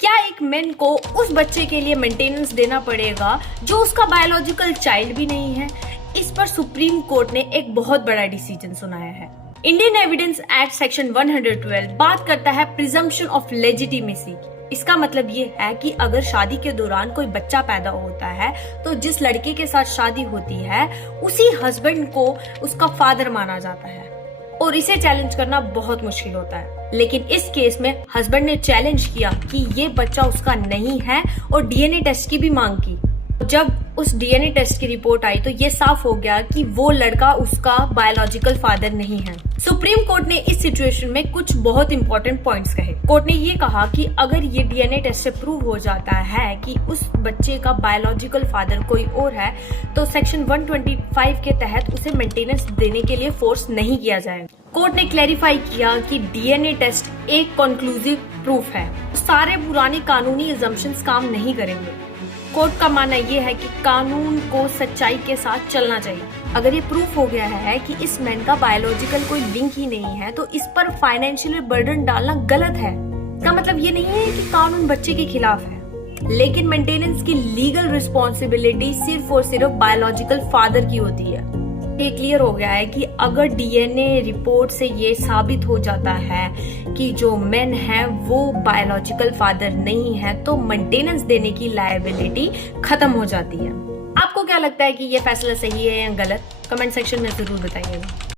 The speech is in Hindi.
क्या एक मेन को उस बच्चे के लिए मेंटेनेंस देना पड़ेगा जो उसका बायोलॉजिकल चाइल्ड भी नहीं है? इस पर सुप्रीम कोर्ट ने एक बहुत बड़ा डिसीजन सुनाया है। इंडियन एविडेंस एक्ट सेक्शन 112 बात करता है प्रिजम्पशन ऑफ लेजिटिमेसी। इसका मतलब ये है कि अगर शादी के दौरान कोई बच्चा पैदा होता है तो जिस लड़के के साथ शादी होती है उसी हस्बैंड को उसका फादर माना जाता है और इसे चैलेंज करना बहुत मुश्किल होता है। लेकिन इस केस में हस्बैंड ने चैलेंज किया कि ये बच्चा उसका नहीं है और डीएनए टेस्ट की भी मांग की। जब उस डीएनए टेस्ट की रिपोर्ट आई तो ये साफ हो गया कि वो लड़का उसका बायोलॉजिकल फादर नहीं है। सुप्रीम कोर्ट ने इस सिचुएशन में कुछ बहुत इंपॉर्टेंट पॉइंट्स कहे। कोर्ट ने ये कहा कि अगर ये डीएनए टेस्ट से प्रूव हो जाता है कि उस बच्चे का बायोलॉजिकल फादर कोई और है तो सेक्शन 125 के तहत उसे मेंटेनेंस देने के लिए फोर्स नहीं किया जाएगा। कोर्ट ने क्लैरिफाई किया कि डीएनए टेस्ट एक कंक्लूसिव प्रूफ है, सारे पुराने कानूनी अजम्पशंस काम नहीं करेंगे। कोर्ट का मानना यह है कि कानून को सच्चाई के साथ चलना चाहिए। अगर ये प्रूफ हो गया है कि इस मैन का बायोलॉजिकल कोई लिंक ही नहीं है तो इस पर फाइनेंशियल बर्डन डालना गलत है। इसका मतलब ये नहीं है कि कानून बच्चे के खिलाफ है, लेकिन मेंटेनेंस की लीगल रिस्पॉन्सिबिलिटी सिर्फ और सिर्फ बायोलॉजिकल फादर की होती है। ये क्लियर हो गया है कि अगर डीएनए रिपोर्ट से ये साबित हो जाता है कि जो मेन है वो बायोलॉजिकल फादर नहीं है तो मेंटेनेंस देने की लायबिलिटी खत्म हो जाती है। आपको क्या लगता है कि ये फैसला सही है या गलत? कमेंट सेक्शन में जरूर बताइएगा।